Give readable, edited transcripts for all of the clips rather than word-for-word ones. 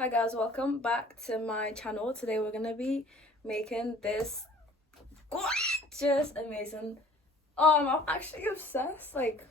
Hi guys, welcome back to my channel. Today we're gonna be making this gorgeous, amazing. I'm actually obsessed. Like,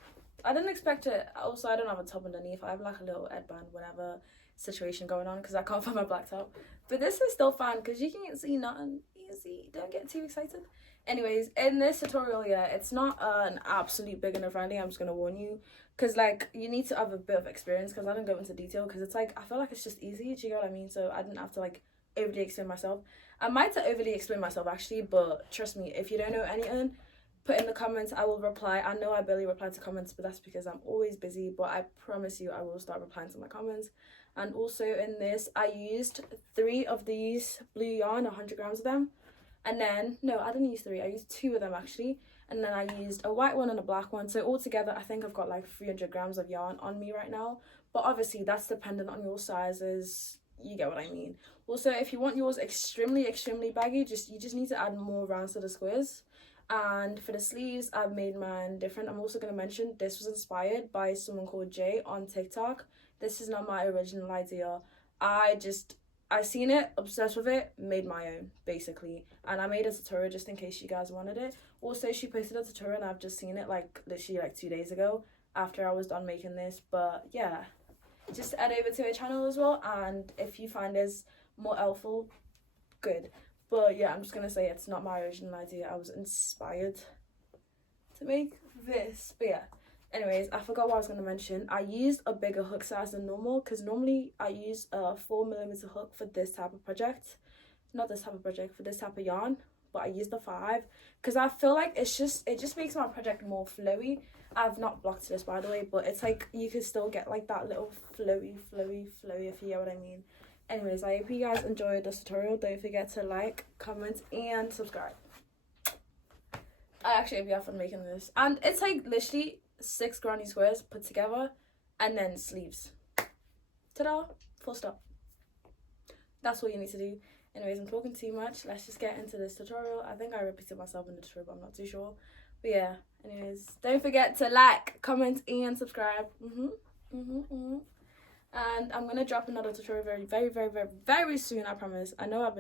I didn't expect it. Also, I don't have a top underneath. I have like a little headband, whatever situation going on because I can't find my black top. But this is still fun because you can't see nothing. Easy. Don't get too excited. Anyways, in this tutorial, yeah, it's not an absolute beginner friendly. I'm just gonna warn you, because like you need to have a bit of experience, because I didn't go into detail because it's like I feel like it's just easy. Do you get what I mean? So I didn't have to like overly explain myself. I might have overly explain myself actually, but trust me, if you don't know anything, put in the comments. I will reply. I know I barely reply to comments, but that's because I'm always busy. But I promise you I will start replying to my comments. And also in this, I used 3 of these blue yarn, 100 grams of them. And then, no, I didn't use 3. I used 2 of them actually. And then I used a white one and a black one. So altogether, I think I've got like 300 grams of yarn on me right now. But obviously, that's dependent on your sizes. You get what I mean. Also, if you want yours extremely baggy, you just need to add more rounds to the squares. And for the sleeves, I've made mine different. I'm also going to mention this was inspired by someone called Jay on TikTok. This is not my original idea. I seen it, obsessed with it, made my own, basically. And I made a tutorial just in case you guys wanted it. Also, she posted a tutorial and I've just seen it like literally like 2 days ago after I was done making this. But yeah, just add over to her channel as well. And if you find this more helpful, good. But yeah, I'm just going to say it's not my original idea. I was inspired to make this. But yeah. Anyways, I forgot what I was going to mention. I used a bigger hook size than normal because normally I use a 4mm hook for this type of project. Not this type of project, for this type of yarn. But I used the 5 because I feel like it just makes my project more flowy. I've not blocked this, by the way, but it's like you can still get like that little flowy if you get what I mean. Anyways, I hope you guys enjoyed this tutorial. Don't forget to like, comment, and subscribe. I actually hope you have fun making this. And it's like literally 6 granny squares put together and then sleeves. Ta-da! Full stop. That's all you need to do. Anyways, I'm talking too much. Let's just get into this tutorial. I think I repeated myself in the tutorial, but I'm not too sure. But yeah, anyways, don't forget to like, comment, and subscribe. And I'm gonna drop another tutorial very soon, I promise. I know I've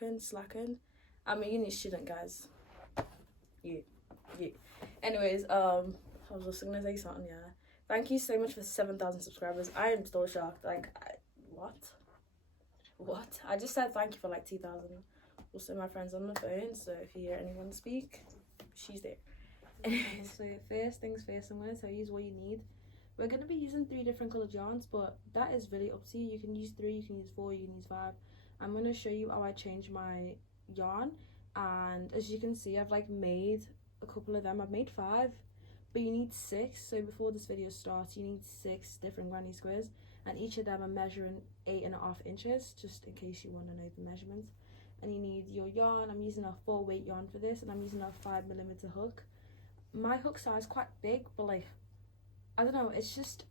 been slacking. I'm a uni student, guys. Yeah. Anyways, I was just gonna say something, yeah. Thank you so much for 7,000 subscribers. I am still shocked. Like, what? I just said thank you for like 2,000. Also, my friend's on the phone, so if you hear anyone speak, she's there. So first things first, I'm gonna tell you what you need. We're gonna be using 3 different colored yarns, but that is really up to you. You can use 3, you can use 4, you can use 5. I'm gonna show you how I change my yarn, and as you can see, I've like made a couple of them. I've made 5. But you need 6, so before this video starts, you need 6 different granny squares, and each of them are measuring 8.5 inches, just in case you want to know the measurements. And you need your yarn. I'm using a 4-weight yarn for this, and I'm using a 5mm hook. My hook size is quite big, but like, I don't know, it's just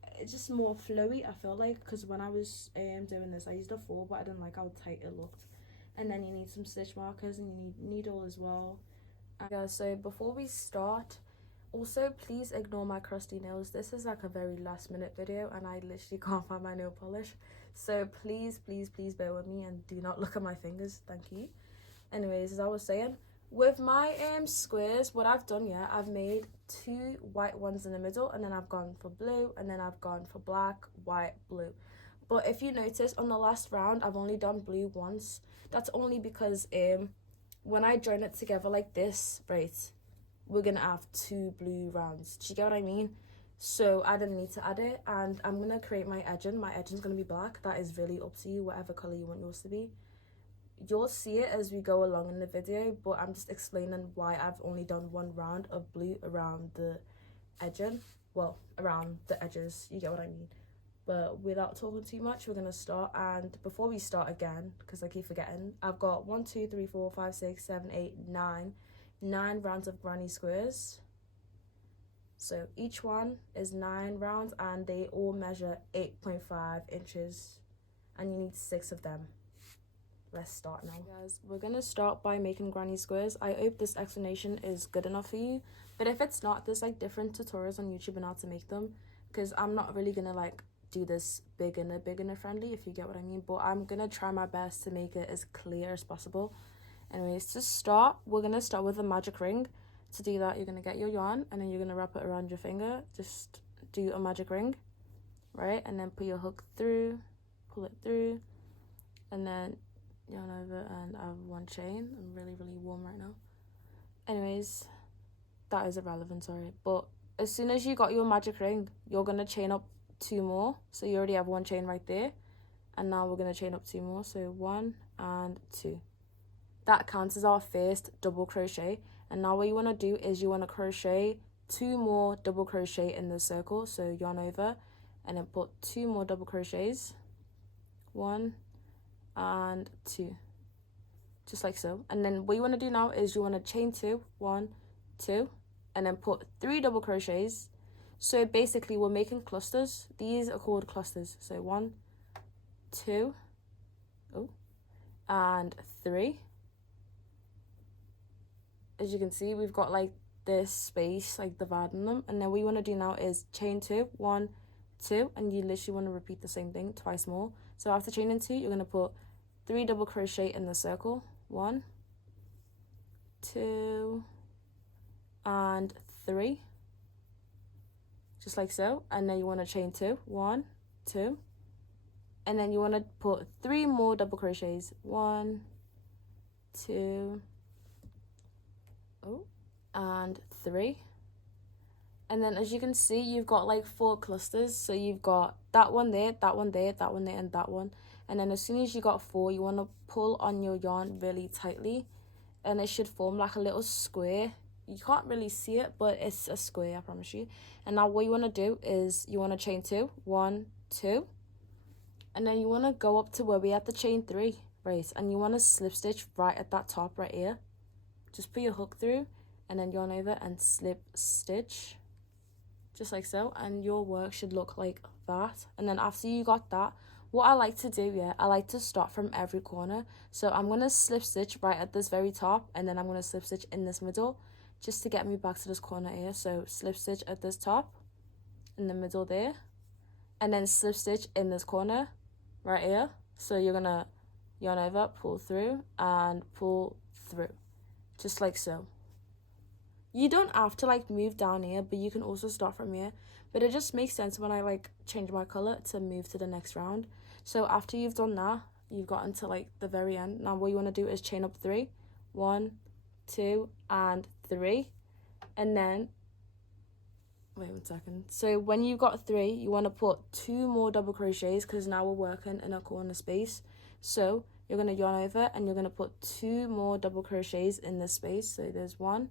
more flowy, I feel like, because when I was doing this, I used a 4, but I didn't like how tight it looked. And then you need some stitch markers, and you need needle as well. Yeah, so before we start, also, please ignore my crusty nails. This is like a very last minute video and I literally can't find my nail polish. So please bear with me and do not look at my fingers. Thank you. Anyways, as I was saying, with my squares, what I've done, yeah, I've made 2 white ones in the middle, and then I've gone for blue, and then I've gone for black, white, blue. But if you notice, on the last round, I've only done blue once. That's only because when I join it together like this, right, we're gonna have 2 blue rounds. Do you get what I mean? So I didn't need to add it, and I'm gonna create my edging. My edging's gonna be black. That is really up to you, whatever color you want yours to be. You'll see it as we go along in the video, but I'm just explaining why I've only done 1 round of blue around the edging. Well, around the edges, you get what I mean. But without talking too much, we're gonna start. And before we start again, because I keep forgetting, I've got 1, 2, 3, 4, 5, 6, 7, 8, 9 rounds of granny squares. So each one is 9 rounds and they all measure 8.5 inches, and you need 6 of them. Let's start now, guys. We're gonna start by making granny squares. I hope this explanation is good enough for you, but if it's not, there's like different tutorials on YouTube on how to make them, because I'm not really gonna like do this beginner friendly, if you get what I mean, but I'm gonna try my best to make it as clear as possible. Anyways, to start, we're gonna start with a magic ring. To do that, you're gonna get your yarn and then you're gonna wrap it around your finger. Just do a magic ring, right? And then put your hook through, pull it through, and then yarn over and I have one chain. I'm really warm right now. Anyways, that is irrelevant, sorry. But as soon as you got your magic ring, you're gonna chain up 2 more. So you already have 1 chain right there. And now we're gonna chain up 2 more. So 1 and 2. That counts as our first double crochet. And now what you wanna do is you wanna crochet 2 more double crochet in the circle. So yarn over and then put 2 more double crochets. 1 and 2. Just like so. And then what you wanna do now is you wanna chain 2, 1, 2, and then put 3 double crochets. So basically we're making clusters. These are called clusters. So 1, 2, and 3. As you can see, we've got like this space like dividing them, and then what you want to do now is chain 2, 1, 2, and you literally want to repeat the same thing twice more. So after chaining 2, you're going to put 3 double crochet in the circle. 1, 2, and 3, just like so. And then you want to chain 2, 1, 2, and then you want to put 3 more double crochets. 1, 2, and 3. And then as you can see, you've got like 4 clusters. So you've got that one there, that one there, that one there, and that one. And then as soon as you got 4, you want to pull on your yarn really tightly, and it should form like a little square. You can't really see it, but it's a square, I promise you. And now what you want to do is you want to chain 2, 1, 2, and then you want to go up to where we have to chain 3, right? And you want to slip stitch right at that top right here. Just put your hook through and then yarn over and slip stitch, just like so, and your work should look like that. And then after you got that, what I like to do, I like to start from every corner. So I'm going to slip stitch right at this very top, and then I'm going to slip stitch in this middle just to get me back to this corner here. So slip stitch at this top, in the middle there, and then slip stitch in this corner right here. So you're going to yarn over, pull through, and pull through, just like so. You don't have to like move down here, but you can also start from here. But it just makes sense when I like change my color to move to the next round. So after you've done that, you've gotten to like the very end. Now what you want to do is chain up 3, 1, 2, and 3, and then wait 1 second. So when you've got 3, you want to put 2 more double crochets, because now we're working in a corner space. So you're going to yarn over and you're going to put 2 more double crochets in this space. So there's 1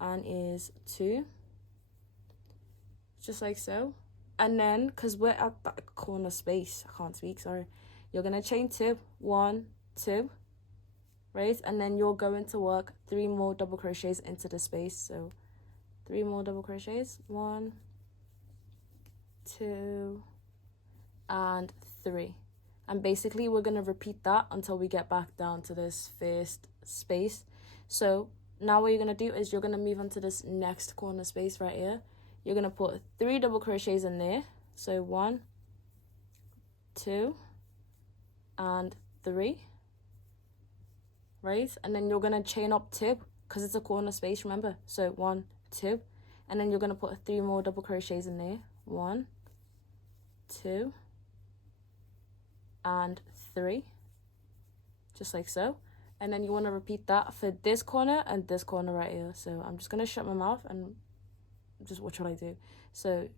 and is 2, just like so. And then because we're at that corner space, I can't speak, sorry, you're gonna chain 2, 1, 2, right? And then you're going to work 3 more double crochets into the space. So 3 more double crochets, 1, 2, and 3. And basically we're gonna repeat that until we get back down to this first space. So now what you're going to do is you're going to move on to this next corner space right here. You're going to put 3 double crochets in there. So 1, 2, and 3, right? And then you're going to chain up 2 because it's a corner space, remember? So 1, 2, and then you're going to put 3 more double crochets in there. 1, 2, and 3, just like so. And then you want to repeat that for this corner and this corner right here. So I'm just going to shut my mouth and just watch what I do. So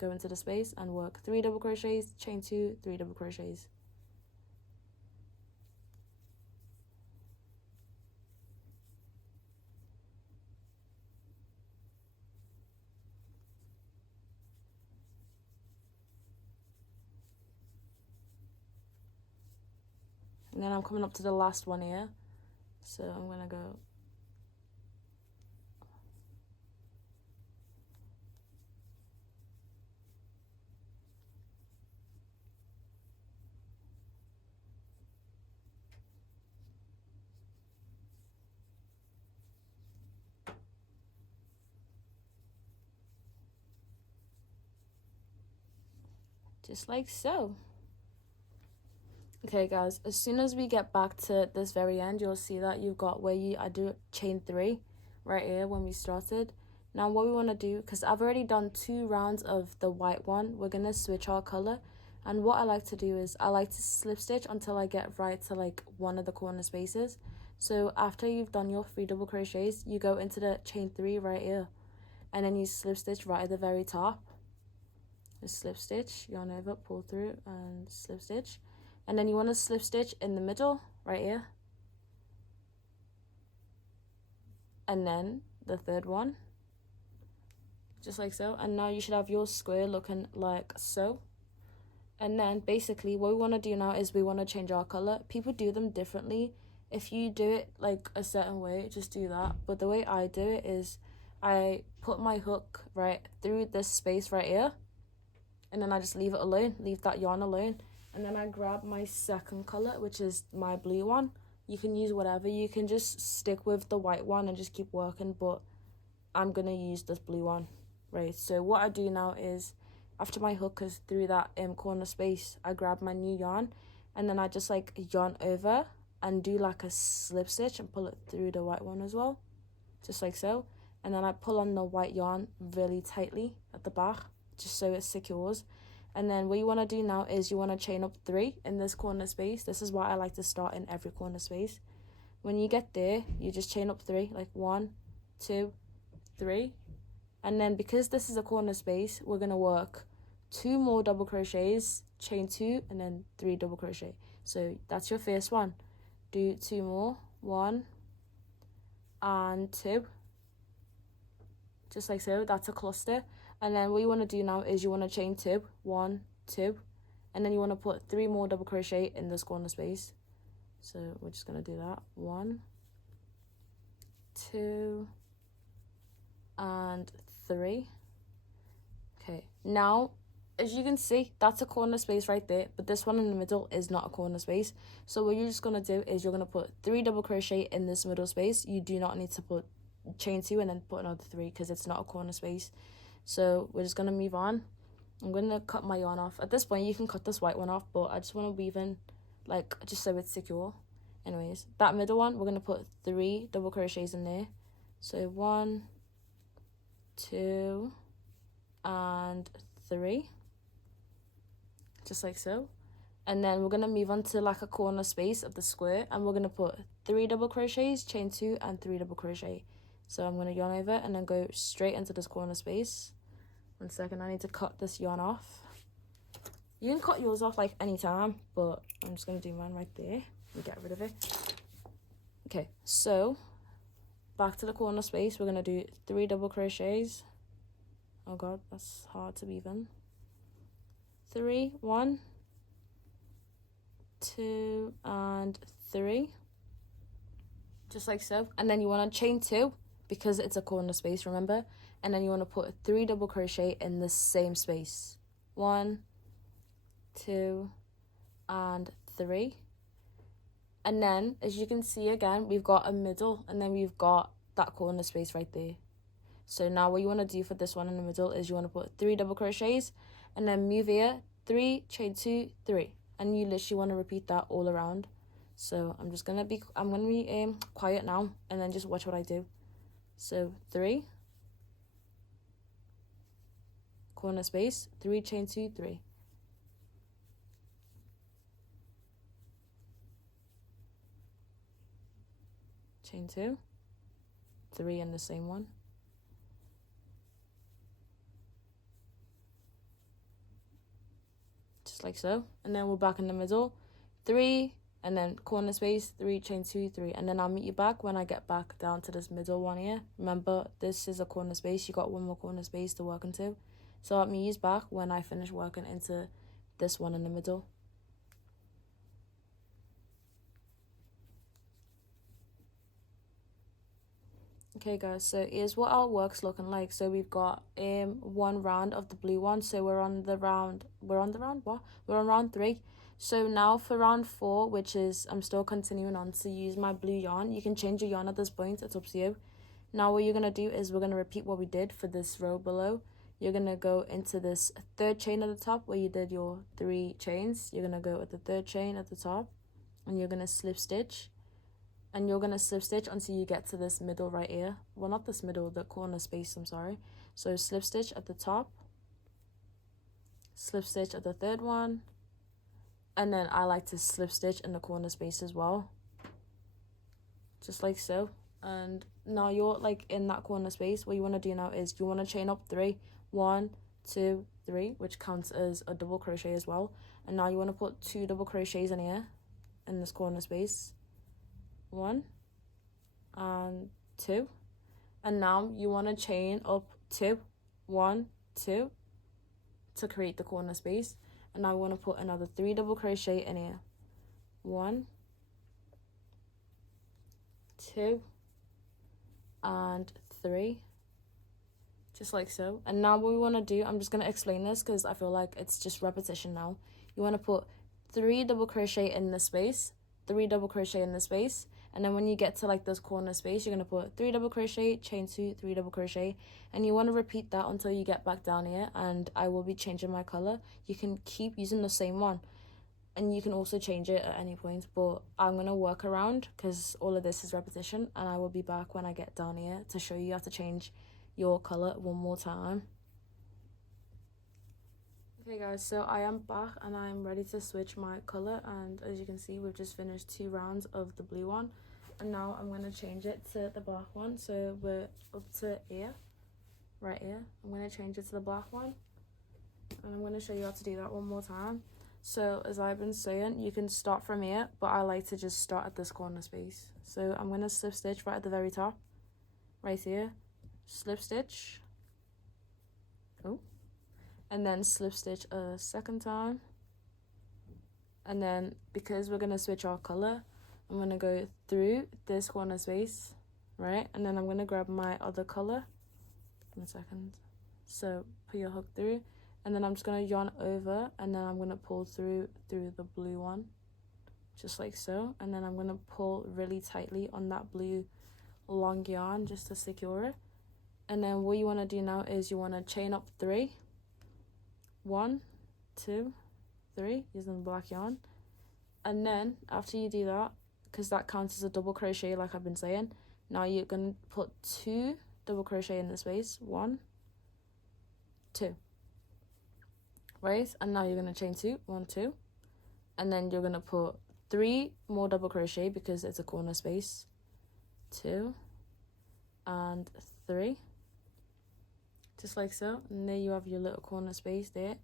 go into the space and work 3 double crochets, chain 2, 3 double crochets. And then I'm coming up to the last one here. So I'm going to go just like so. Okay guys, as soon as we get back to this very end, you'll see that you've got where I do chain 3 right here when we started. Now what we want to do, because I've already done 2 rounds of the white one, we're going to switch our color. And what I like to do is I like to slip stitch until I get right to like one of the corner spaces. So after you've done your 3 double crochets, you go into the chain 3 right here, and then you slip stitch right at the very top. Just slip stitch, yarn over, pull through, and slip stitch. And then you want to slip stitch in the middle right here, and then the third one, just like so. And now you should have your square looking like so. And then basically what we want to do now is we want to change our color. People do them differently. If you do it like a certain way, just do that. But the way I do it is I put my hook right through this space right here, and then I just leave it alone, leave that yarn alone. And then I grab my second color, which is my blue one. You can use whatever. You can just stick with the white one and just keep working, but I'm gonna use this blue one, right? So what I do now is, after my hook is through that corner space, I grab my new yarn, and then I just like yarn over and do like a slip stitch and pull it through the white one as well, just like so. And then I pull on the white yarn really tightly at the back, just so it secures. And then what you want to do now is you want to chain up 3 in this corner space. This is why I like to start in every corner space. When you get there, you just chain up 3, like 1, 2, 3. And then because this is a corner space, we're going to work 2 more double crochets, chain 2, and then 3 double crochet. So that's your first one. Do 2 more, 1 and 2, just like so. That's a cluster. And then what you want to do now is you want to chain 2, 1, 2, and then you want to put 3 more double crochet in this corner space. So we're just going to do that. 1, 2, and 3. Okay, now as you can see, that's a corner space right there, but this one in the middle is not a corner space. So what you're just going to do is you're going to put 3 double crochet in this middle space. You do not need to put chain 2 and then put another 3 because it's not a corner space. So we're just going to move on. I'm going to cut my yarn off. At this point, you can cut this white one off, but I just want to weave in, like, just so it's secure. Anyways, that middle one, we're going to put 3 double crochets in there. So 1, 2, and 3. Just like so. And then we're going to move on to, like, a corner space of the square, and we're going to put 3 double crochets, chain 2, and 3 double crochet. So I'm going to yarn over and then go straight into this corner space. 1 second, I need to cut this yarn off. You can cut yours off like anytime, but I'm just going to do mine right there and get rid of it. Okay, so back to the corner space, we're going to do 3 double crochets. Oh god, that's hard to weave in. 3, 1, 2, and 3. Just like so. And then you want to chain 2 because it's a corner space, remember? And then you want to put 3 double crochet in the same space. 1, 2, and 3. And then, as you can see again, we've got a middle, and then we've got that corner space right there. So now what you want to do for this one in the middle is you want to put 3 double crochets, and then move here, 3, chain 2, 3. And you literally want to repeat that all around. So I'm gonna be quiet now, and then just watch what I do. So 3, corner space, 3, chain 2, 3. Chain 2, 3 in the same one. Just like so. And then we're back in the middle, 3, and then corner space, 3, chain 2, 3. And then I'll meet you back when I get back down to this middle one here. Remember, this is a corner space. You got 1 more corner space to work into. So I'll meet you back when I finish working into this one in the middle. Okay guys, so here's what our work's looking like. So we've got 1 round of the blue one. So we're on round 3. So now for round 4, which is, I'm still continuing on to use my blue yarn. You can change your yarn at this point, it's up to you. Now what you're going to do is we're going to repeat what we did for this row below. you're gonna go into this third chain at the top where you did your 3 chains. You're gonna go at the third chain at the top, and you're gonna slip stitch, and you're gonna slip stitch until you get to this middle right here. Well, not this middle, the corner space, I'm sorry. So slip stitch at the top, slip stitch at the third one, and then I like to slip stitch in the corner space as well, just like so. And now you're like in that corner space. What you want to do now is you want to chain up 3, 1, 2, 3, which counts as a double crochet as well. And now you want to put 2 double crochets in here in this corner space, 1 and 2, and now you want to chain up 2, 1, 2 to create the corner space. And now I want to put another 3 double crochet in here, 1, 2 and 3, just like so. And now what we want to do, I'm just going to explain this because I feel like it's just repetition now. You want to put 3 double crochet in the space, 3 double crochet in the space, and then when you get to like this corner space, you're going to put 3 double crochet, chain 2, 3 double crochet, and you want to repeat that until you get back down here. And I will be changing my color. You can keep using the same one, and you can also change it at any point, but I'm going to work around because all of this is repetition, and I will be back when I get down here to show you how to change your color one more time. Okay guys, so I am back and I'm ready to switch my color, and as you can see, we've just finished 2 rounds of the blue one, and now I'm going to change it to the black one. So we're up to here, right here. I'm going to change it to the black one, and I'm going to show you how to do that one more time. So as I've been saying, you can start from here, but I like to just start at this corner space. So I'm going to slip stitch right at the very top, right here, slip stitch, oh, and then slip stitch a second time. And then because we're going to switch our color, I'm going to go through this corner space, right? And then I'm going to grab my other color, 1 second. So put your hook through, and then I'm just going to yarn over, and then I'm going to pull through the blue one, just like so. And then I'm going to pull really tightly on that blue long yarn just to secure it. And then what you want to do now is you want to chain up 3, 1, 2, 3, using the black yarn. And then after you do that, because that counts as a double crochet like I've been saying, now you're going to put 2 double crochet in the space, 1, 2, right? And now you're going to chain 2, 1, 2, and then you're going to put 3 more double crochet because it's a corner space, 2 and 3, just like so. And there you have your little corner space there.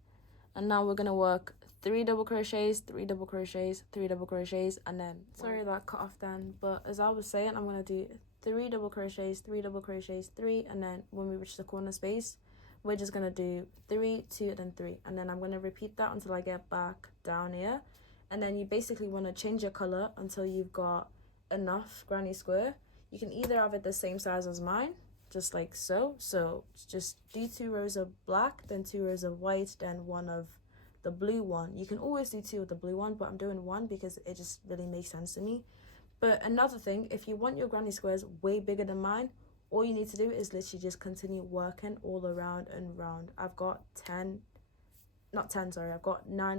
And now we're going to work 3 double crochets, 3 double crochets, 3 double crochets, and then, sorry that cut off then, but as I was saying, I'm going to do 3 double crochets, 3 double crochets, 3, and then when we reach the corner space, we're just going to do 3, 2, and then 3, and then I'm going to repeat that until I get back down here. And then you basically want to change your color until you've got enough granny square. You can either have it the same size as mine, just like so. So just do 2 rows of black, then 2 rows of white, then 1 of the blue one. You can always do 2 of the blue one, but I'm doing 1 because it just really makes sense to me. But another thing, if you want your granny squares way bigger than mine, all you need to do is literally just continue working all around and round. I've got 9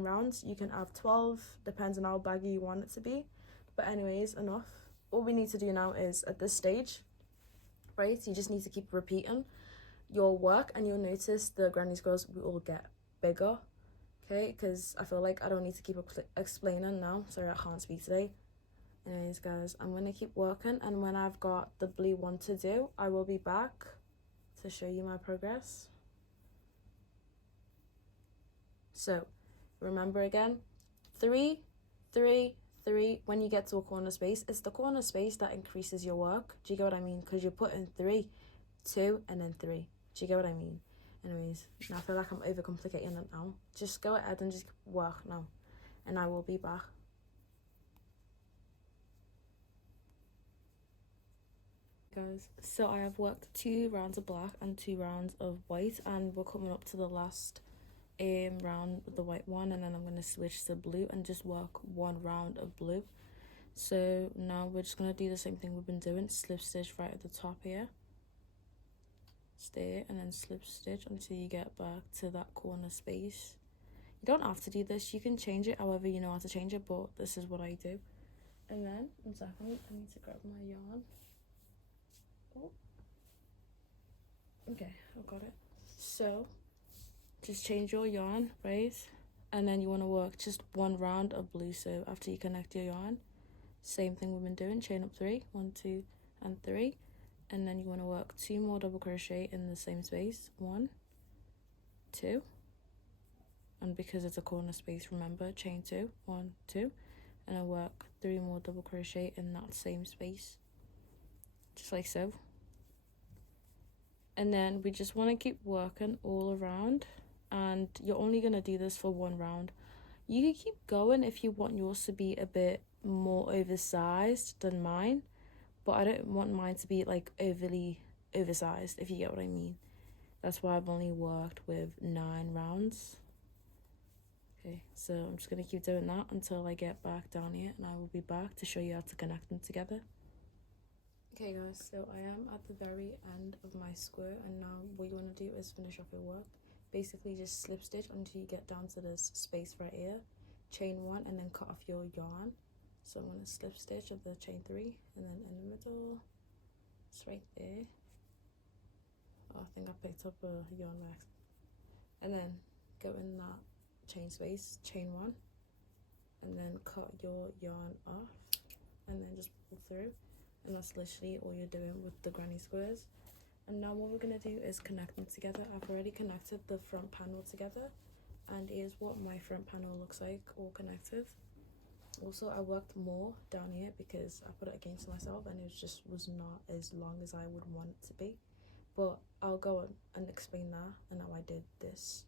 rounds. You can have 12, depends on how baggy you want it to be. But anyways, enough. All we need to do now is, at this stage, right, you just need to keep repeating your work, and you'll notice the granny squares will all get bigger, okay? Because I feel like I don't need to keep explaining now. Sorry, I can't speak today. Anyways, guys, I'm going to keep working, and when I've got the blue one to do, I will be back to show you my progress. So, remember again, 3, 3, 3, when you get to a corner space, it's the corner space that increases your work. Do you get what I mean? Because you're putting 3, 2, and then 3. Do you get what I mean? Anyways, now I feel like I'm overcomplicating it now. Just go ahead and just work now, and I will be back. Guys, so I have worked 2 rounds of black and 2 rounds of white, and we're coming up to the last round with the white one, and then I'm going to switch to blue and just work 1 round of blue. So now we're just going to do the same thing we've been doing, slip stitch right at the top here, stay and then slip stitch until you get back to that corner space. You don't have to do this, you can change it however you know how to change it, but this is what I do. And then, 1 second, I need to grab my yarn. Oh. Okay, I've got it. So, just change your yarn, right? And then you want to work just 1 round of blue sew after you connect your yarn. Same thing we've been doing, chain up 3, 1, 2, and 3. And then you want to work 2 more double crochet in the same space, 1, 2. And because it's a corner space, remember, chain 2, 1, 2. And I work 3 more double crochet in that same space, just like so. And then we just want to keep working all around, and you're only going to do this for 1 round. You can keep going if you want yours to be a bit more oversized than mine, but I don't want mine to be like overly oversized, if you get what I mean. That's why I've only worked with 9 rounds. Okay, so I'm just going to keep doing that until I get back down here, and I will be back to show you how to connect them together. Okay guys, so I am at the very end of my square, and now what you want to do is finish off your work. Basically just slip stitch until you get down to this space right here, chain 1, and then cut off your yarn. So I'm going to slip stitch of the chain 3, and then in the middle, it's right there. Oh, I think I picked up a yarn by accident. And then go in that chain space, chain 1, and then cut your yarn off, and then just pull through. And that's literally all you're doing with the granny squares. And now what we're going to do is connect them together. I've already connected the front panel together, and here's what my front panel looks like all connected. Also, I worked more down here because I put it against myself and it was not as long as I would want it to be, but I'll go on and explain that and how I did this.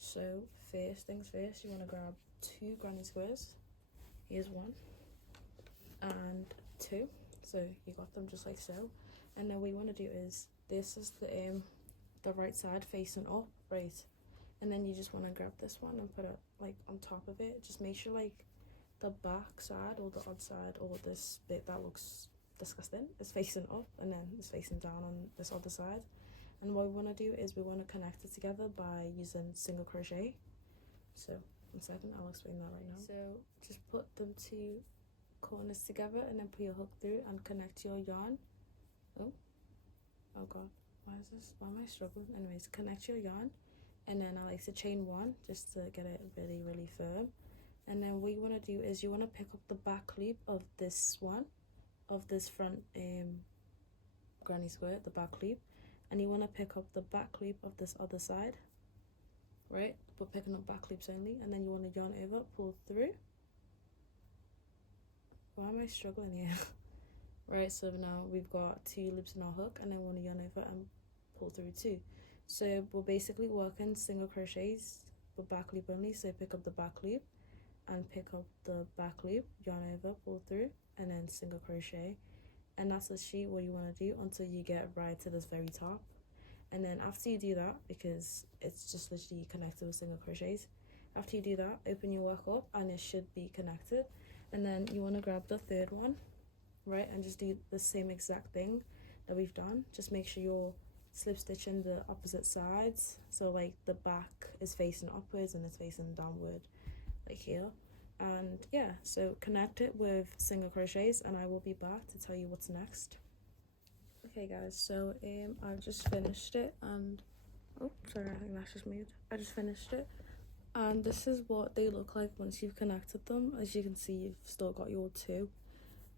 So first things first, you want to grab 2 granny squares. Here's 1 and 2. So you got them just like so, and then what you want to do is, this is the right side facing up, right? And then you just want to grab this one and put it like on top of it. Just make sure like the back side or the odd side or this bit that looks disgusting is facing up, and then it's facing down on this other side. And what we want to do is we want to connect it together by using single crochet. So 1 second, I'll explain that right now. So just put them 2 corners together and then put your hook through and connect your yarn. Oh god, why am I struggling? Anyways, connect your yarn, and then I like to chain 1 just to get it really firm. And then what you want to do is you want to pick up the back loop of this one, of this front granny square, the back loop, and you want to pick up the back loop of this other side, right? But picking up back loops only, and then you want to yarn over, pull through. Why am I struggling here? Right, so now we've got 2 loops in our hook, and then we want to yarn over and pull through 2. So we're basically working single crochets but back loop only. So pick up the back loop and pick up the back loop, yarn over, pull through, and then single crochet. And that's literally what you want to do until you get right to this very top. And then after you do that, because it's just literally connected with single crochets, after you do that, open your work up and it should be connected. And then you want to grab the 3rd one, right, and just do the same exact thing that we've done. Just make sure you're slip stitching the opposite sides, so like the back is facing upwards and it's facing downward, like here. And yeah, so connect it with single crochets, and I will be back to tell you what's next. Okay guys, so I've just finished it, and oh sorry, I think that's just moved. I just finished it, and this is what they look like once you've connected them. As you can see, you've still got your 2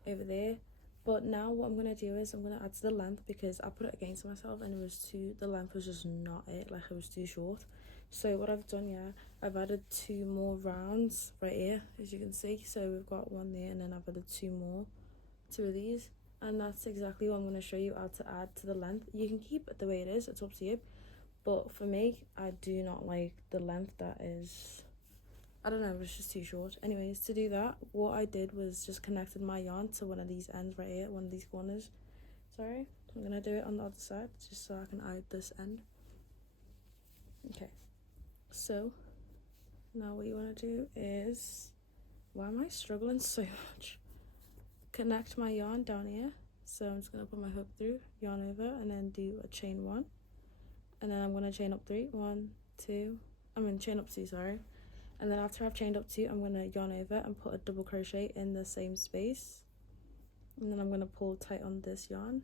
over there, but now what I'm going to do is I'm going to add to the length, because I put it against myself and the length was just not it, like it was too short. So what I've done, yeah, I've added 2 more rounds right here, as you can see. So we've got 1 there, and then I've added 2 of these, and that's exactly what I'm going to show you how to add to the length. You can keep it the way it is, it's up to you, but for me, I do not like the length that is, I don't know, it's just too short. Anyways, to do that, what I did was just connected my yarn to one of these ends right here, one of these corners. Sorry, I'm going to do it on the other side just so I can hide this end. Okay, so now what you want to do is, why am I struggling so much? Connect my yarn down here. So I'm just going to put my hook through, yarn over, and then do a chain 1, and then I'm going to chain up 3, 1, 2, chain up 2, sorry. And then after I've chained up 2, I'm going to yarn over and put a double crochet in the same space, and then I'm going to pull tight on this yarn.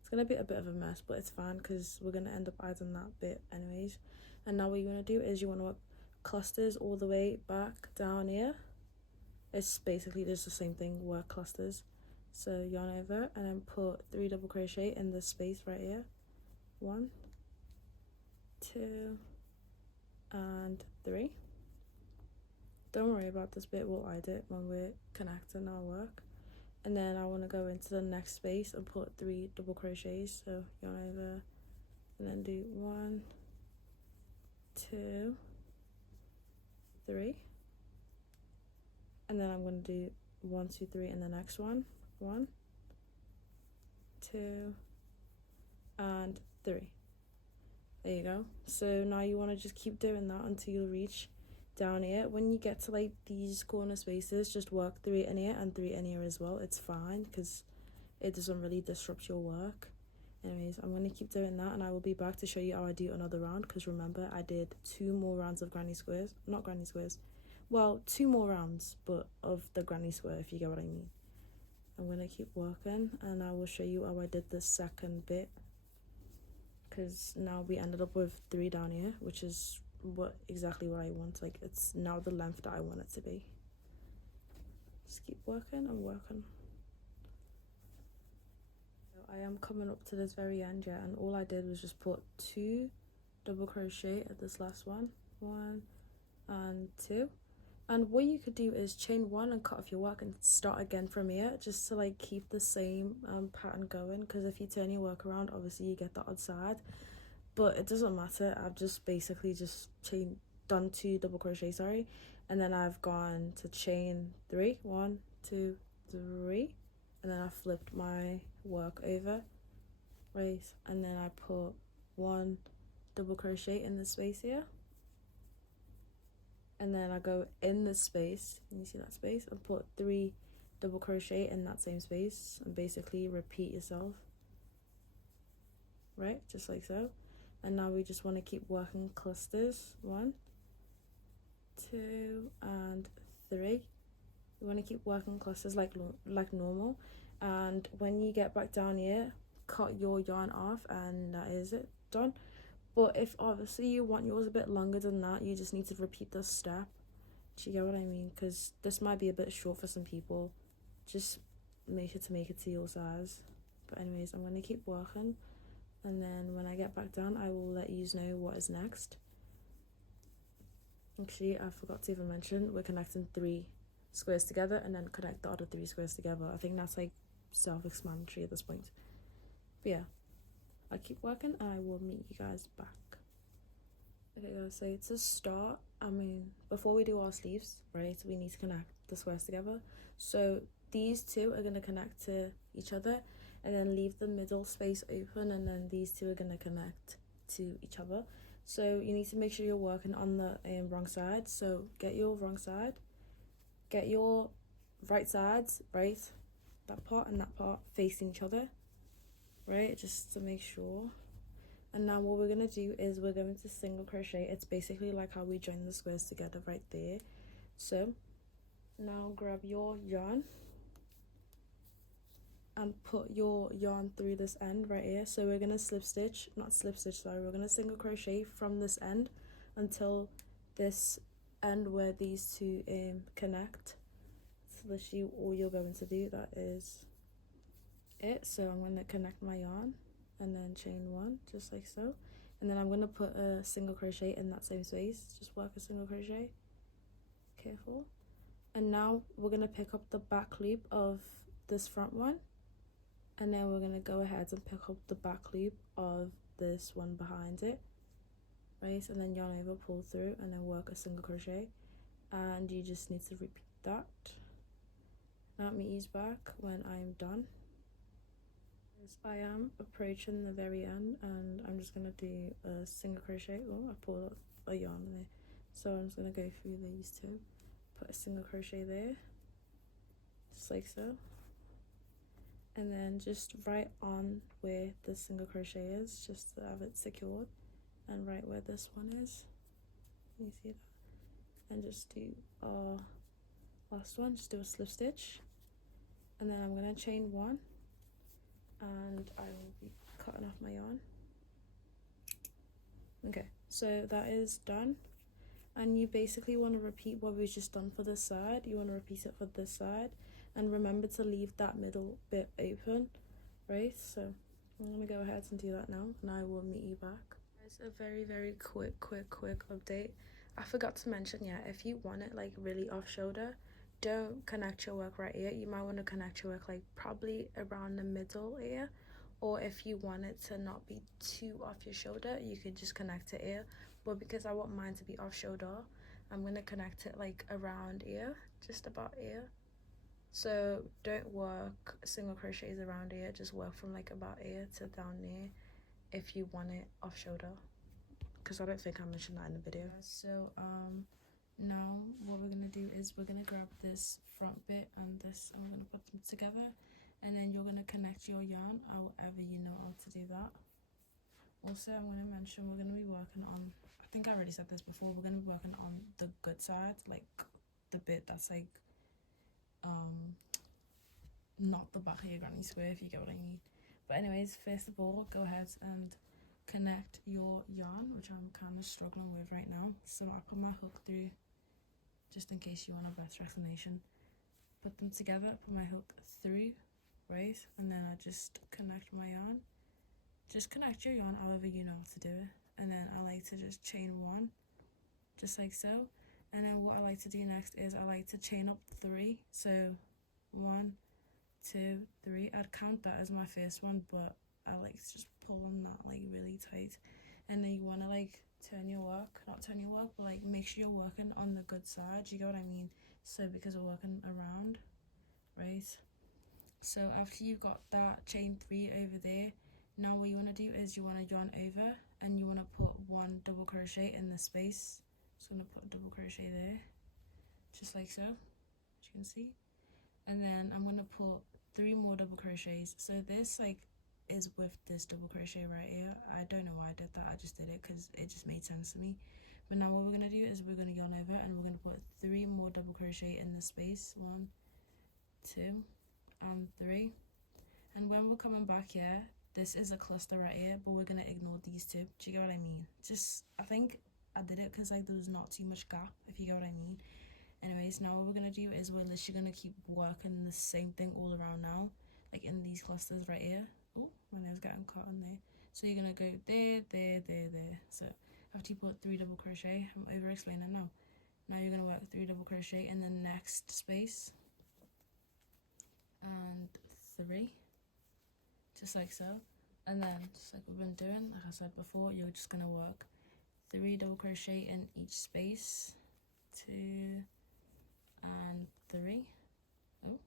It's going to be a bit of a mess, but it's fine because we're going to end up adding that bit anyways. And now what you want to do is you want to work clusters all the way back down here. It's basically just the same thing, work clusters. So yarn over and then put 3 double crochet in this space right here. 1, 2, and 3. Don't worry about this bit, we'll hide it when we're connecting our work. And then I want to go into the next space and put 3 double crochets. So yarn over and then do 1, 2, 3. And then I'm going to do 1, 2, 3 in the next one. 1, 2, and 3. There you go. So now you want to just keep doing that until you reach down here. When you get to like these corner spaces, just work 3 in here and 3 in here as well. It's fine because it doesn't really disrupt your work. Anyways, I'm going to keep doing that, and I will be back to show you how I do another round, because remember I did 2 more rounds of granny squares. Not granny squares, well, 2 more rounds, but of the granny square, if you get what I mean. I'm going to keep working and I will show you how I did the second bit, because now we ended up with 3 down here, which is exactly what I want. Like, it's now the length that I want it to be. Just keep working and working. So I am coming up to this very end, yeah, and all I did was just put 2 double crochet at this last one. 1 and 2. And what you could do is chain 1 and cut off your work and start again from here, just to like keep the same pattern going, because if you turn your work around, obviously you get the odd side, but it doesn't matter. I've just basically just done 2 double crochet, sorry, and then I've gone to chain 3, 1, 2, 3, and then I flipped my work over, right, and then I put 1 double crochet in the space here. And then I go in this space, can you see that space, and put 3 double crochet in that same space, and basically repeat yourself, right, just like so. And now we just want to keep working clusters. 1, 2, and 3. You want to keep working clusters like normal, and when you get back down here, cut your yarn off, and that is it, done. But if obviously you want yours a bit longer than that, you just need to repeat this step. Do you get what I mean? Because this might be a bit short for some people. Just make sure to make it to your size. But anyways, I'm going to keep working. And then when I get back down, I will let you know what is next. Actually, I forgot to even mention, we're connecting 3 squares together and then connect the other 3 squares together. I think that's like self-explanatory at this point. But yeah. I'll keep working and I will meet you guys back. Okay guys, so to start, before we do our sleeves, right, we need to connect the squares together. So these 2 are going to connect to each other and then leave the middle space open, and then these 2 are going to connect to each other. So you need to make sure you're working on the wrong side. So get your wrong side, get your right sides, right, that part and that part facing each other, right, just to make sure. And now what we're going to do is we're going to single crochet. It's basically like how we join the squares together right there. So now grab your yarn and put your yarn through this end right here. So we're going to we're going to single crochet from this end until this end where these 2 connect. So literally all you're going to do, that is it. So I'm going to connect my yarn and then chain 1 just like so, and then I'm going to put a single crochet in that same space. Just work a single crochet, careful. And now we're going to pick up the back loop of this front one, and then we're going to go ahead and pick up the back loop of this one behind it, right, and then yarn over, pull through, and then work a single crochet, and you just need to repeat that. Now meet you back when I'm done. I am approaching the very end, and I'm just gonna do a single crochet. Oh, I pulled a yarn there, so I'm just gonna go through these 2, put a single crochet there, just like so, and then just right on where the single crochet is, just to have it secured, and right where this one is, you see that, and just do our last one, just do a slip stitch, and then I'm going to chain one, and I will be cutting off my yarn. Okay, so that is done, and you basically want to repeat what we've just done for this side. You want to repeat it for this side, and remember to leave that middle bit open, right? So I'm going to go ahead and do that now, and I will meet you back. It's a very quick update. I forgot to mention, yeah, if you want it like really off shoulder, don't connect your work right here. You might want to connect your work like probably around the middle here, or if you want it to not be too off your shoulder, you could just connect it here. But because I want mine to be off shoulder, I'm gonna connect it like around here, just about here. So don't work single crochets around here, just work from like about here to down there if you want it off shoulder, because I don't think I mentioned that in the video. So now what we're gonna do is we're gonna grab this front bit and this, and we're gonna put them together, and then you're gonna connect your yarn however you know how to do that. Also, I'm gonna mention we're gonna be working on, I think I already said this before, we're gonna be working on the good side, like the bit that's like not the back of your granny square, if you get what I mean. But anyways, first of all, go ahead and connect your yarn, which I'm kind of struggling with right now. So I put my hook through, just in case you want a better explanation. Put them together, put my hook through, right? And then I just connect my yarn. Just connect your yarn however you know how to do it. And then I like to just chain one, just like so. And then what I like to do next is I like to chain up 3. So 1, 2, 3. I'd count that as my first one, but I like to just pull on that like really tight. And then you want to like turn your work, not turn your work, but like make sure you're working on the good side, you get what I mean? So because we're working around, right? So after you've got that chain 3 over there, now what you want to do is you want to yarn over, and you want to put 1 double crochet in the space. So I'm going to put a double crochet there, just like so, as you can see. And then I'm going to put 3 more double crochets. So this like is with this double crochet right here. I don't know why I did that, I just did it because it just made sense to me. But now what we're going to do is we're going to yarn over, and we're going to put 3 more double crochet in the space. 1, 2, and 3. And when we're coming back here, this is a cluster right here, but we're going to ignore these 2. Do you get what I mean? Just, I think I did it because like there was not too much gap, if you get what I mean. Anyways, now what we're going to do is we're literally going to keep working the same thing all around now, like in these clusters right here. Oh, my nail's getting caught in there. So you're going to go there, there, there, there. So after you put 3 double crochet, I'm over explaining now. Now you're going to work 3 double crochet in the next space, and 3, just like so. And then just like we've been doing, like I said before, you're just going to work 3 double crochet in each space, 2 and 3. Oh,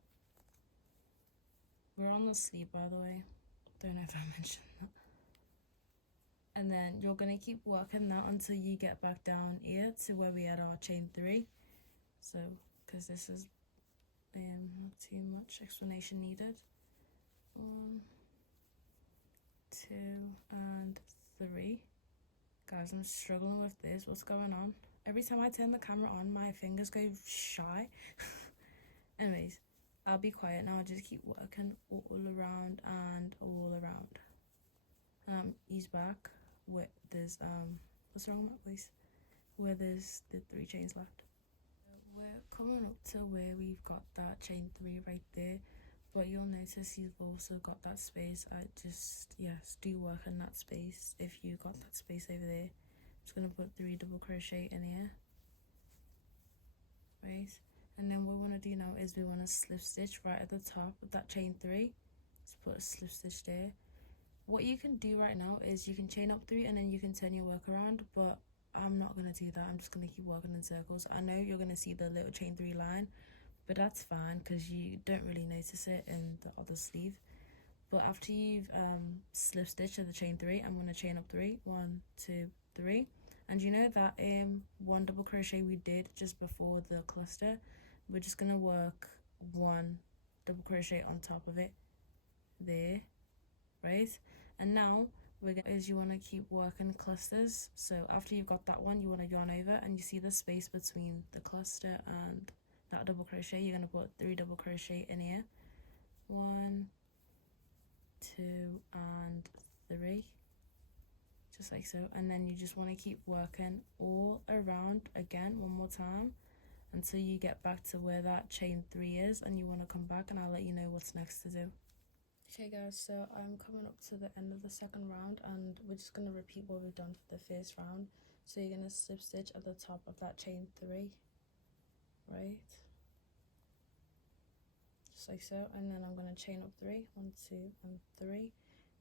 we're on the sleeve, by the way, don't know if I mentioned that. And then you're going to keep working that until you get back down here to where we had our chain 3. So because this is not too much explanation needed. 1, 2 and 3. Guys, I'm struggling with this. What's going on? Every time I turn the camera on, my fingers go shy. Anyways, I'll be quiet now. I just keep working all around and all around. Ease back with there's what's wrong with my voice? Where there's the 3 chains left. We're coming up to where we've got that chain 3 right there. But you'll notice you've also got that space. I just, yes, do work in that space if you got that space over there. I'm just going to put 3 double crochet in here, right? And then what we want to do now is we want to slip stitch right at the top of that chain 3. Let's put a slip stitch there. What you can do right now is you can chain up 3 and then you can turn your work around, but I'm not going to do that. I'm just going to keep working in circles. I know you're going to see the little chain 3 line, but that's fine because you don't really notice it in the other sleeve. But after you've slip stitched to the chain 3, I'm going to chain up 3. 1, 2, 3. And you know that 1 double crochet we did just before the cluster, we're just going to work 1 double crochet on top of it there, right? And now you want to keep working clusters. So after you've got that one, you want to yarn over, and you see the space between the cluster and that double crochet. You're going to put 3 double crochet in here. 1, 2, and 3, just like so. And then you just want to keep working all around again one more time until you get back to where that chain 3 is, and you want to come back, and I'll let you know what's next to do. Okay guys, so I'm coming up to the end of the second round, and we're just going to repeat what we've done for the first round. So you're going to slip stitch at the top of that chain 3, right, just like so. And then I'm going to chain up 3, 1, 2, and 3,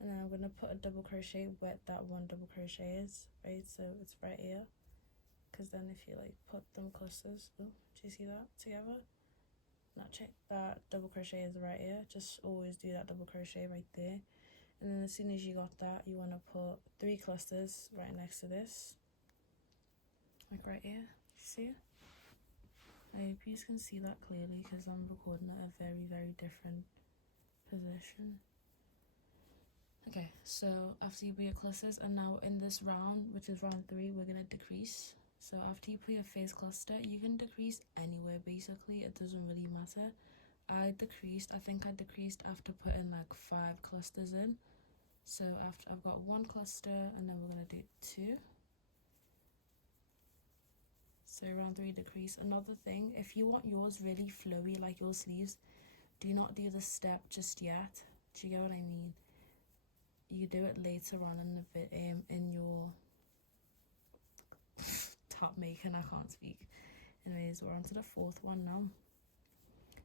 and then I'm going to put a double crochet where that one double crochet is, right, so it's right here, because then if you like put them clusters, oh, do you see that together? That double crochet is right here. Just always do that double crochet right there, and then as soon as you got that, you want to put 3 clusters right next to this, like right here. See it? I hope you can see that clearly because I'm recording at a very different position. Okay, so after you put your clusters, and now in this round, which is round 3, we're gonna decrease. So after you put your first cluster, you can decrease anywhere basically, it doesn't really matter. I think I decreased after putting like 5 clusters in. So after I've got 1 cluster, and then we're gonna do 2. So round 3 decrease. Another thing, if you want yours really flowy like your sleeves, do not do the step just yet. Do you get what I mean? You do it later on in the bit in your top making. I can't speak. Anyways, we're on to the 4th one now,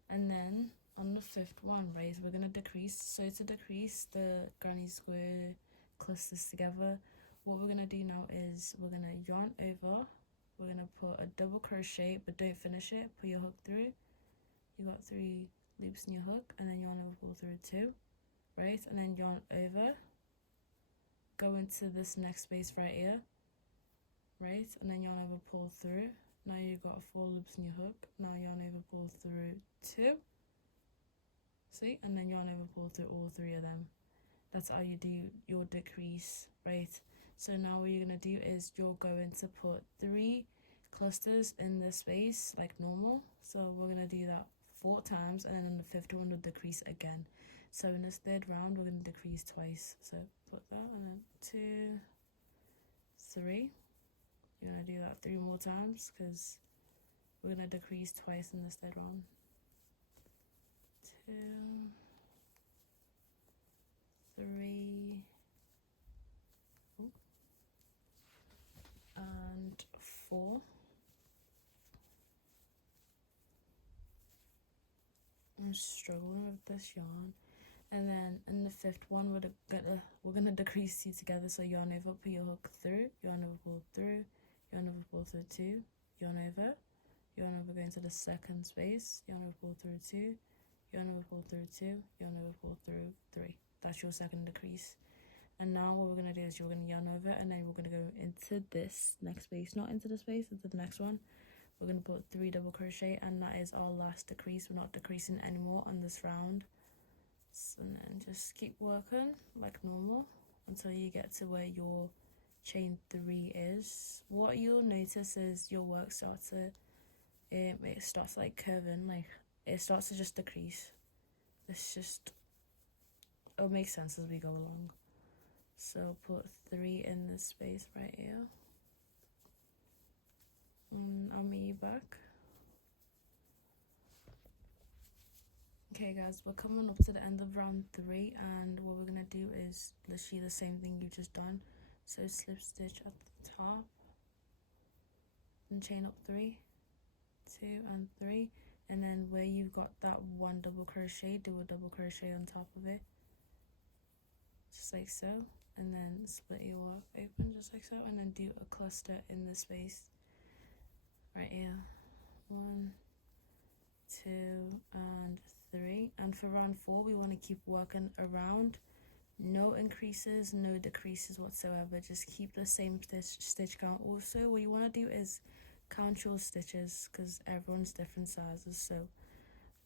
and then on the 5th one, right, we're gonna decrease. So to decrease the granny square clusters together, what we're gonna do now is we're gonna yarn over, we're gonna put a double crochet, but don't finish it, put your hook through. You got 3 loops in your hook, and then yarn over, pull through 2, right, and then yarn over, go into this next space right here, right, and then yarn over, pull through. Now you've got 4 loops in your hook. Now yarn over, pull through 2, see, and then yarn over, pull through all 3 of them. That's how you do your decrease, right? So now what you're gonna do is you're going to put 3 clusters in this space like normal. So we're gonna do that 4 times, and then in the 5th one we'll decrease again. So in this 3rd round we're gonna decrease twice. So put that, and then 2, 3. You're gonna do that 3 more times because we're gonna decrease twice in this 3rd round. 2, 3, and 4. I'm struggling with this yarn. And then in the 5th one we're gonna decrease 2 together. So yarn over, put your hook through, yarn over, pull through, yarn over, pull through 2, yarn over, go into the 2nd space, yarn over, pull through 2, yarn over, pull through 2, yarn over, pull through 3. That's your 2nd decrease. And now what we're gonna do is you're gonna yarn over, and then we're gonna go into this next space, not into the space, into the next one. We're gonna put 3 double crochet, and that is our last decrease. We're not decreasing anymore on this round. And then just keep working like normal until you get to where your chain 3 is. What you'll notice is your work starts to it starts like curving, like it starts to just decrease. It'll make sense as we go along. So put 3 in this space right here, and I'll meet you back. Okay guys, we're coming up to the end of round 3, and what we're gonna do is literally the same thing you've just done. So slip stitch at the top, and chain up 3, 2, and 3, and then where you've got that 1 double crochet, do a double crochet on top of it, just like so, and then split your work open just like so, and then do a cluster in the space right here. 1, 2, and 3. And for round 4 we want to keep working around, no increases, no decreases whatsoever, just keep the same stitch count. Also what you want to do is count your stitches because everyone's different sizes, so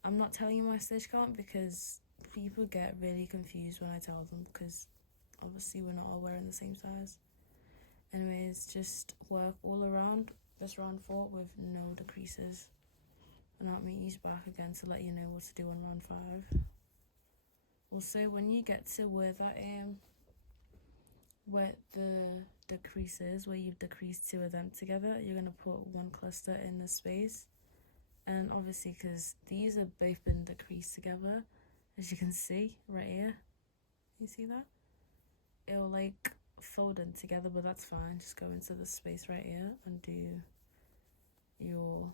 I'm not telling you my stitch count because people get really confused when I tell them, because obviously we're not all wearing the same size. Anyways, just work all around this round 4 with no decreases. And I'll meet you back again to let you know what to do on round 5. Also, when you get to where that where the decreases, where you've decreased 2 of them together, you're going to put 1 cluster in the space. And obviously, because these have both been decreased together, as you can see right here, you see that? It'll like fold in together, but that's fine. Just go into the space right here and do your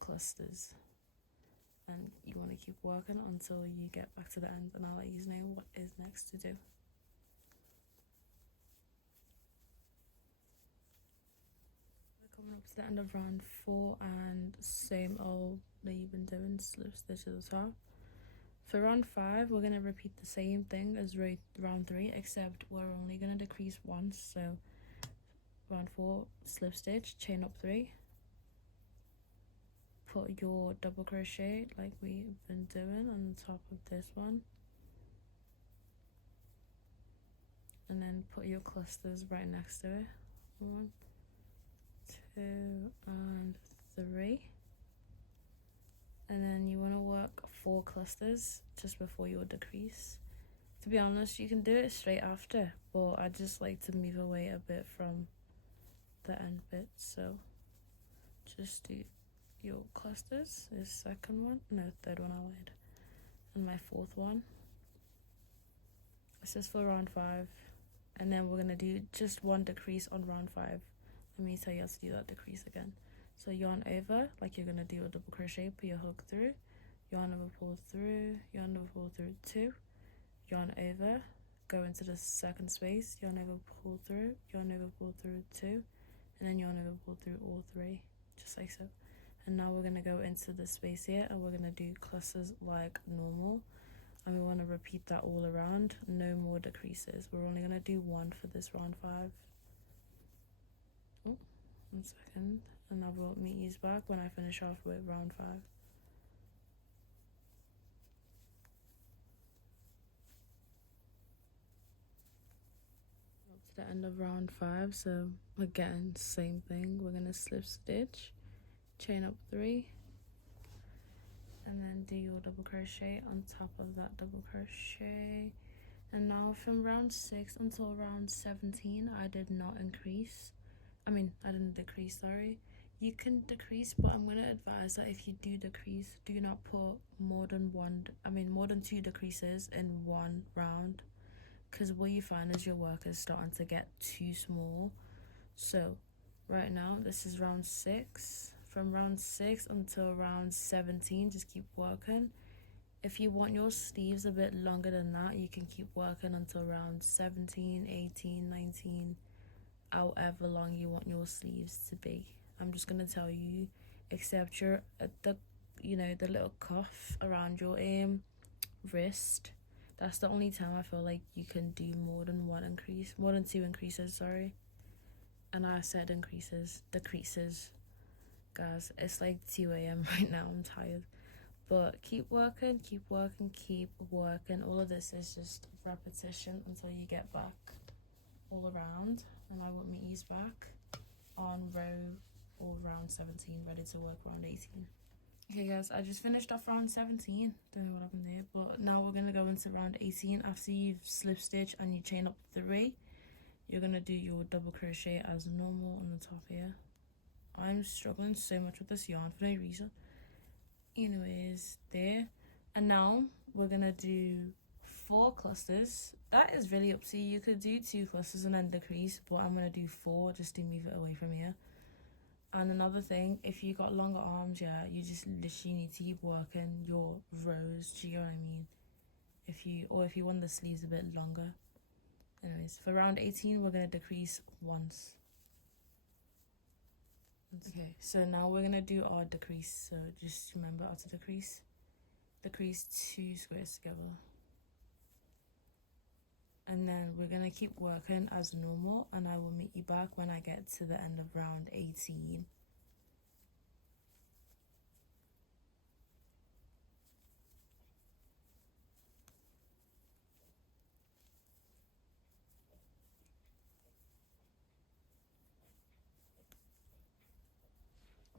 clusters. And you want to keep working until you get back to the end, and I'll let you know what is next to do. Coming up to the end of round 4, and same old that you've been doing, slip stitch at the top. For round 5, we're going to repeat the same thing as round 3, except we're only going to decrease once. So round 4, slip stitch, chain up 3, put your double crochet like we've been doing on the top of this one, and then put your clusters right next to it. 1, 2, and 3. And then you want to work 4 clusters just before your decrease. To be honest, you can do it straight after, but I just like to move away a bit from the end bit. So just do your clusters, this second one, no, third one I lied, and my 4th one. This is for round 5, and then we're gonna do just 1 decrease on round 5. Let me tell you how to do that decrease again. So yarn over, like you're gonna do a double crochet, put your hook through, yarn over, pull through, yarn over, pull through 2, yarn over, go into the second space, yarn over, pull through, yarn over, pull through 2, and then yarn over, pull through all 3, just like so. And now we're gonna go into the space here, and we're gonna do clusters like normal, and we want to repeat that all around. No more decreases. We're only gonna do 1 for this round 5. Oh, 1 second, and I will meet you back when I finish off with round 5. Up to the end of round 5, so again, same thing. We're gonna slip stitch, chain up 3, and then do your double crochet on top of that double crochet. And now from round 6 until round 17, I did not increase. I didn't decrease, sorry. You can decrease, but I'm gonna advise that if you do decrease, do not put more than 2 decreases in one round, because what you find is your work is starting to get too small. So right now, this is round 6. From round 6 until round 17, just keep working. If you want your sleeves a bit longer than that, you can keep working until round 17, 18, 19, however long you want your sleeves to be. I'm just gonna tell you, except the little cuff around your wrist. That's the only time I feel like you can do more than 2 increases, sorry. And I said decreases. Guys, it's like 2 a.m. right now, I'm tired. But keep working, keep working, keep working. All of this is just repetition until you get back all around, and I will meet you back on row or round 17, ready to work round 18. Okay guys, I just finished off round 17. Don't know what happened there, but now we're gonna go into round 18. After you've slip stitch and you chain up 3, you're gonna do your double crochet as normal on the top here. I'm struggling so much with this yarn for no reason. Anyways, there. And now we're gonna do 4 clusters. That is really up to you. You could do 2 clusters and then decrease, but I'm gonna do 4 just to move it away from here. And another thing, if you got longer arms, yeah, you just literally need to keep working your rows, do you know what I mean? If you want the sleeves a bit longer. Anyways, for round 18, we're gonna decrease once. Okay, so now we're gonna do our decrease. So just remember how to decrease. Decrease 2 squares together. And then we're gonna keep working as normal, and I will meet you back when I get to the end of round 18.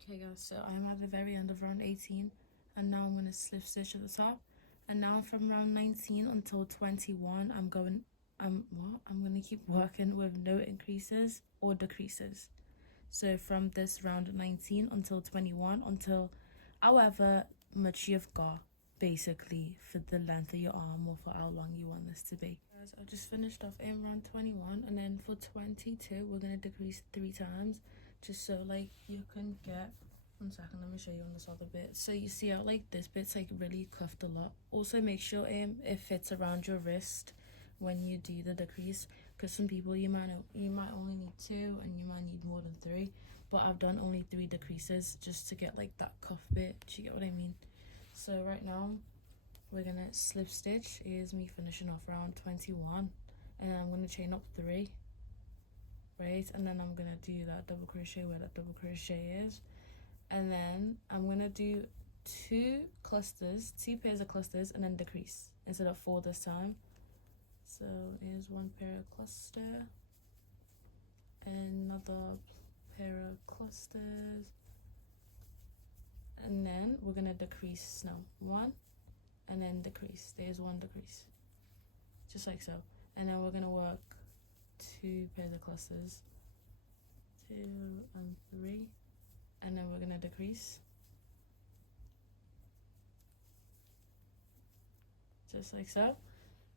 Okay guys, so I'm at the very end of round 18 and now I'm going to slip stitch at the top, and now from round 19 until 21 I'm going to keep working with no increases or decreases. So from this round 19 until 21, until however much you've got, basically, for the length of your arm or for how long you want this to be. Guys, I've just finished off in round 21, and then for 22 we're going to decrease 3 times, just so like you can get, one second, let me show you on this other bit. So you see how like this bit's like really cuffed a lot. Also make sure it fits around your wrist when you do the decrease, because some people you might only need 2 and you might need more than 3, but I've done only 3 decreases just to get like that cuff bit. Do you get what I mean? So right now we're gonna slip stitch, is me finishing off round 21, and then I'm gonna chain up 3, right, and then I'm gonna do that double crochet where that double crochet is, and then I'm gonna do 2 pairs of clusters, and then decrease instead of 4 this time. So here's 1 pair of cluster, another pair of clusters, and then we're gonna decrease now 1 and then decrease. There's 1 decrease, just like so, and then we're gonna work 2 pairs of clusters, 2 and 3, and then we're gonna decrease, just like so,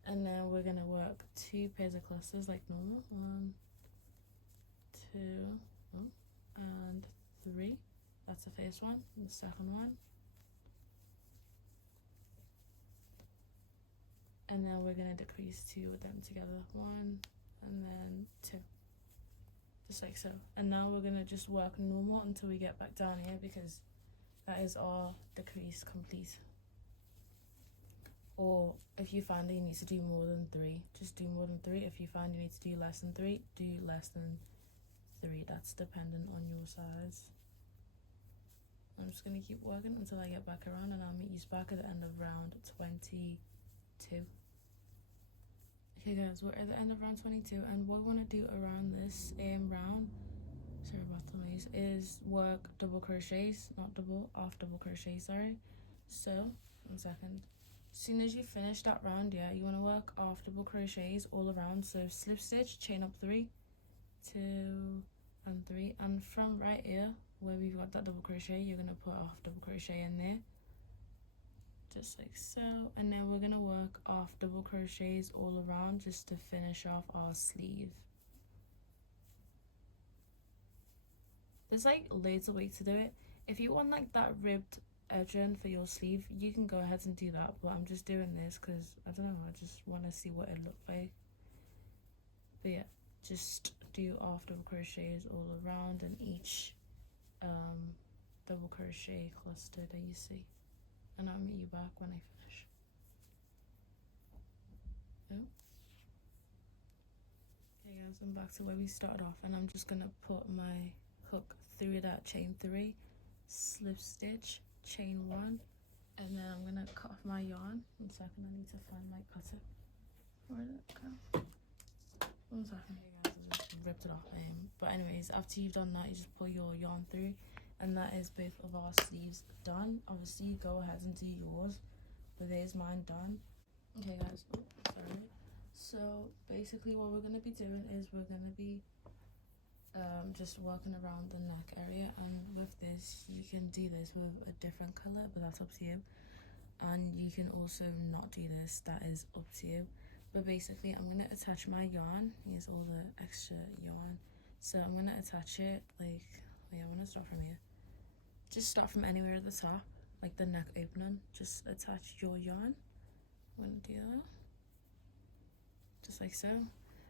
and then we're gonna work 2 pairs of clusters like normal, 1, 2, and 3. That's the first one. And the second one, and then we're gonna decrease 2 of them together, 1 and then 2, just like so. And now we're gonna just work normal until we get back down here, because that is our decrease complete. Or if you find that you need to do more than 3, just do more than 3. If you find you need to do less than 3, do less than 3. That's dependent on your size. I'm just gonna keep working until I get back around, and I'll meet you back at the end of round 22. Okay guys, we're at the end of round 22, and what we want to do around this round, sorry about the noise, is work double crochets, not double, off double crochet, sorry. So, 1 second. As soon as you finish that round, yeah, you want to work off double crochets all around. So slip stitch, chain up 3, 2 and 3, and from right here where we've got that double crochet, you're going to put off double crochet in there, just like so, and then we're going to work off double crochets all around just to finish off our sleeve. There's like loads of ways to do it. If you want like that ribbed edging for your sleeve, you can go ahead and do that, but I'm just doing this because I don't know, I just want to see what it looks like. But yeah, just do off double crochets all around in each double crochet cluster that you see, and I'll meet you back when I finish. Oh. Okay guys, I'm back to where we started off, and I'm just gonna put my hook through that chain 3, slip stitch, chain 1, and then I'm gonna cut off my yarn. 1 second, I need to find my cutter. Where did it go? 1 second. Hey guys, I just ripped it off. But anyways, after you've done that, you just pull your yarn through, and that is both of our sleeves done. Obviously, go ahead and do yours, but there's mine done. Okay guys, sorry. So basically what we're gonna be doing is we're gonna be just working around the neck area, and with this you can do this with a different color, but that's up to you, and you can also not do this, that is up to you. But basically I'm going to attach my yarn. Here's all the extra yarn, so I'm going to attach it like, oh yeah, I'm going to start from here. Just start from anywhere at the top, like the neck opening, just attach your yarn. I'm going to do that just like so,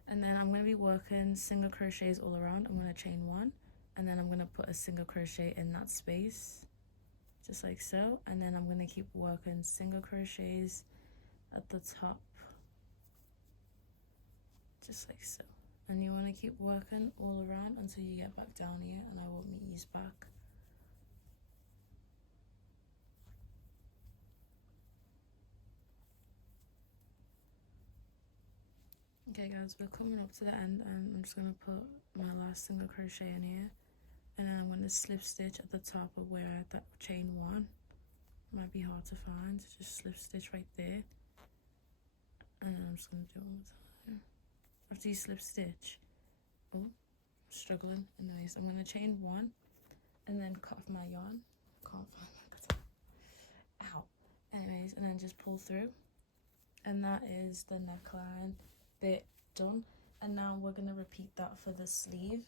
and then I'm going to be working single crochets all around. I'm going to chain 1, and then I'm going to put a single crochet in that space, just like so, and then I'm going to keep working single crochets at the top, just like so, and you want to keep working all around until you get back down here, and I will meet you back. Okay guys, we're coming up to the end, and I'm just going to put my last single crochet in here, and then I'm going to slip stitch at the top of where I had the chain 1. It might be hard to find, just slip stitch right there, and then I'm just going to do it one more time. After you slip stitch, oh, I'm struggling. Anyways, I'm going to chain 1 and then cut off my yarn. Can't find my cutter. Ow. Anyways, and then just pull through, and that is the neckline bit done. And now we're going to repeat that for the sleeve.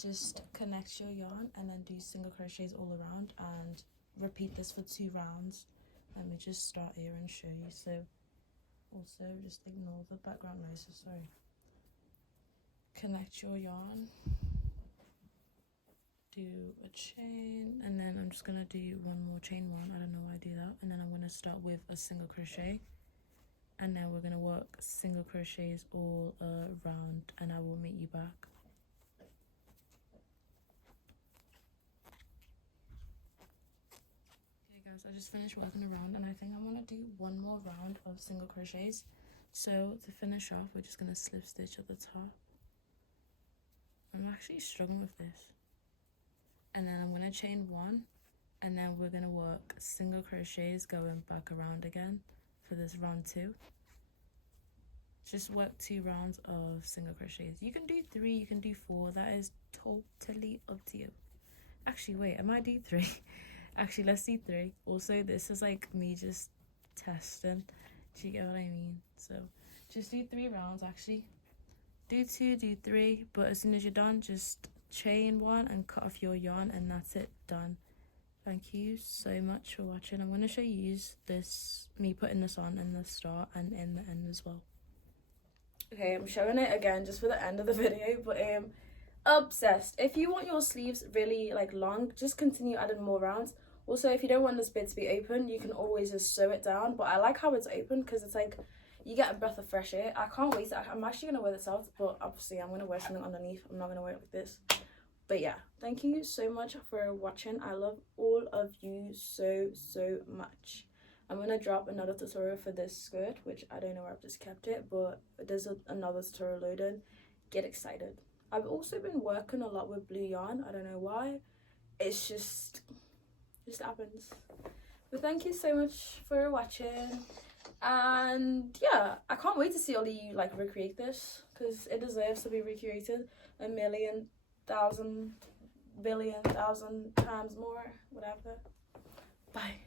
Just connect your yarn and then do single crochets all around and repeat this for 2 rounds. Let me just start here and show you. So also just ignore the background noises, sorry. Connect your yarn, do a chain, and then I'm just gonna do one more chain 1. I don't know why I do that. And then I'm gonna start with a single crochet, and then we're gonna work single crochets all around, and I will meet you back. Okay guys, I just finished working around, and I think I'm gonna do one more round of single crochets. So to finish off, we're just gonna slip stitch at the top. I'm actually struggling with this. And then I'm going to chain 1, and then we're going to work single crochets going back around again for this round 2. Just work 2 rounds of single crochets. You can do 3, you can do 4, that is totally up to you. Actually, wait, I might do 3. Actually, let's do 3. Also, this is like me just testing. Do you get what I mean? So just do 3 rounds actually. Do 2, do 3, but as soon as you're done, just chain 1 and cut off your yarn, and that's it, done. Thank you so much for watching. I'm going to show you this, me putting this on in the start and in the end as well. Okay, I'm showing it again just for the end of the video, but obsessed. If you want your sleeves really like long, just continue adding more rounds. Also, if you don't want this bit to be open, you can always just sew it down, but I like how it's open because it's like you get a breath of fresh air. I can't wait. I'm actually going to wear this out, but obviously I'm going to wear something underneath. I'm not going to wear it like this. But yeah, thank you so much for watching. I love all of you so much. I'm going to drop another tutorial for this skirt, which I don't know where I've just kept it, but there's another tutorial loaded. Get excited. I've also been working a lot with blue yarn. I don't know why. It's just happens. But thank you so much for watching. And yeah, I can't wait to see all of you like recreate this, because it deserves to be recreated 1,000,000, 1,000,000,000,000 times more, whatever. Bye.